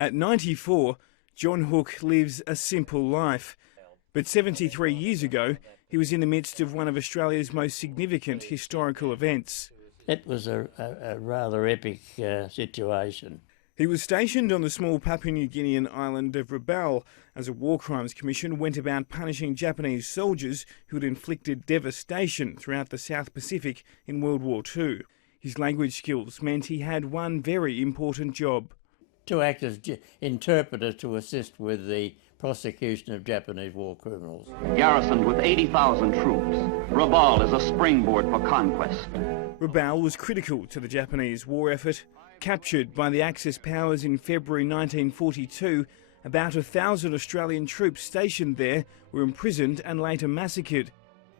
At 94, John Hook lives a simple life. But 73 years ago, he was in the midst of one of Australia's most significant historical events. It was a rather epic situation. He was stationed on the small Papua New Guinean island of Rabaul as a War Crimes Commission went about punishing Japanese soldiers who had inflicted devastation throughout the South Pacific in World War II. His language skills meant he had one very important job. To act as interpreter to assist with the prosecution of Japanese war criminals. Garrisoned with 80,000 troops, Rabaul is a springboard for conquest. Rabaul was critical to the Japanese war effort. Captured by the Axis powers in February 1942, about 1,000 Australian troops stationed there were imprisoned and later massacred.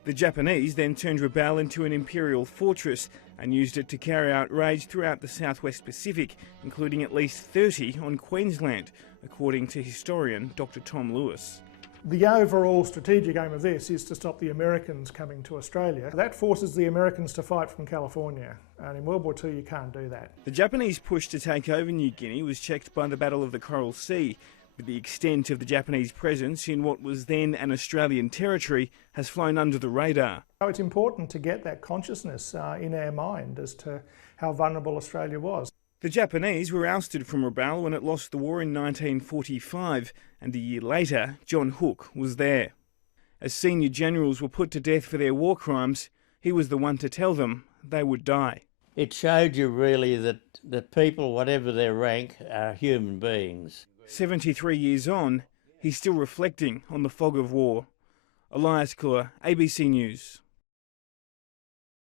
The Japanese then turned Rabaul into an imperial fortress and used it to carry out raids throughout the southwest Pacific, including at least 30 on Queensland, according to historian Dr. Tom Lewis. The overall strategic aim of this is to stop the Americans coming to Australia. That forces the Americans to fight from California, and in World War II you can't do that. The Japanese push to take over New Guinea was checked by the Battle of the Coral Sea, but the extent of the Japanese presence in what was then an Australian territory has flown under the radar. So it's important to get that consciousness in our mind as to how vulnerable Australia was. The Japanese were ousted from Rabaul when it lost the war in 1945, and a year later, John Hook was there. As senior generals were put to death for their war crimes, he was the one to tell them they would die. It showed you really that people, whatever their rank, are human beings. 73 years on, he's still reflecting on the fog of war. Elias Kula, ABC News.